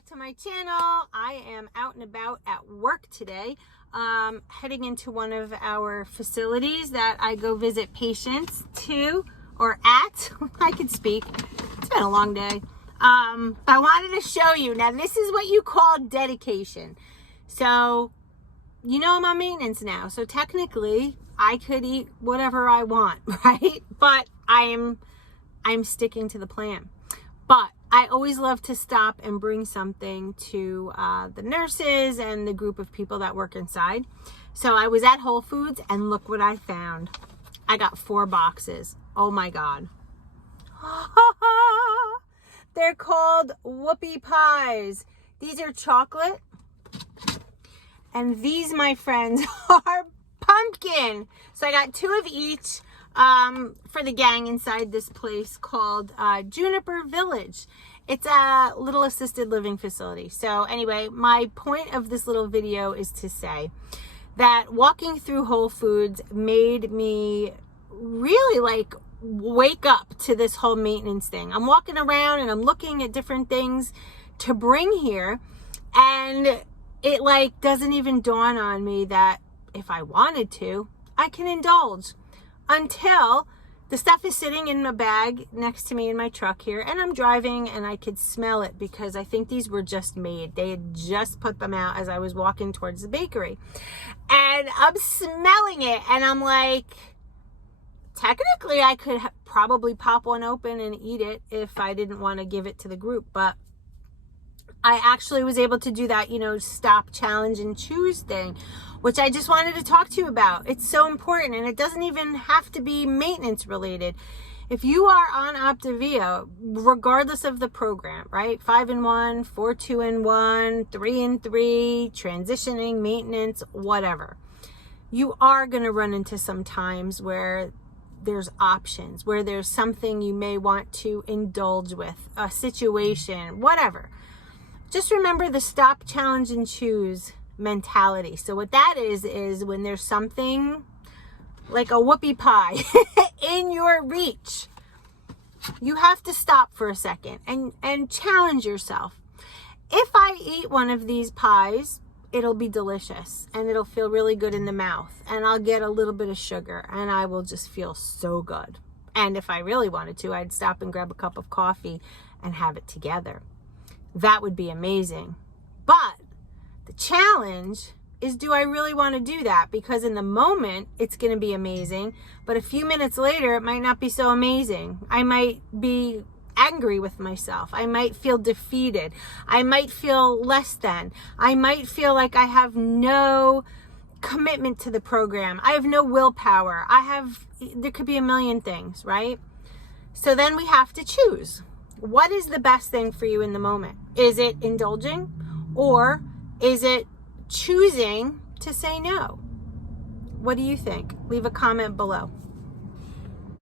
back to my channel. I am out and about at work today, heading into one of our facilities that I go visit patients to or at. I could speak. It's been a long day. I wanted to show you. Now, this is what you call dedication. So, you know I'm on maintenance now. So technically, I could eat whatever I want, right? But I'm sticking to the plan. But I always love to stop and bring something to the nurses and the group of people that work inside. So I was at Whole Foods and look what I found. I got 4 boxes. Oh my God. They're called whoopie pies. These are chocolate. And these, my friends, are pumpkin. So I got 2 of each for the gang inside this place called Juniper Village. It's a little assisted living facility. So anyway, my point of this little video is to say that walking through Whole Foods made me really wake up to this whole maintenance thing. I'm walking around and I'm looking at different things to bring here, and it doesn't even dawn on me that if I wanted to, I can indulge until the stuff is sitting in a bag next to me in my truck here, and I'm driving and I could smell it because I think these were just made. They had just put them out as I was walking towards the bakery, and I'm smelling it and I'm like, technically I could probably pop one open and eat it if I didn't want to give it to the group, but I actually was able to do that, stop, challenge, and choose thing, which I just wanted to talk to you about. It's so important, and it doesn't even have to be maintenance related. If you are on Optavia, regardless of the program, right? 5-in-1, 4 2-in-1, 3-in-3, transitioning, maintenance, whatever. You are going to run into some times where there's options, where there's something you may want to indulge with, a situation, whatever. Just remember the stop, challenge, and choose mentality. So what that is when there's something like a whoopie pie in your reach, you have to stop for a second and challenge yourself. If I eat one of these pies, it'll be delicious and it'll feel really good in the mouth, and I'll get a little bit of sugar and I will just feel so good. And if I really wanted to, I'd stop and grab a cup of coffee and have it together. That would be amazing. But the challenge is, do I really want to do that? Because in the moment, it's going to be amazing. But a few minutes later, it might not be so amazing. I might be angry with myself. I might feel defeated. I might feel less than. I might feel like I have no commitment to the program. I have no willpower. There could be a million things, right? So then we have to choose. What is the best thing for you in the moment? Is it indulging, or is it choosing to say no? What do you think? Leave a comment below.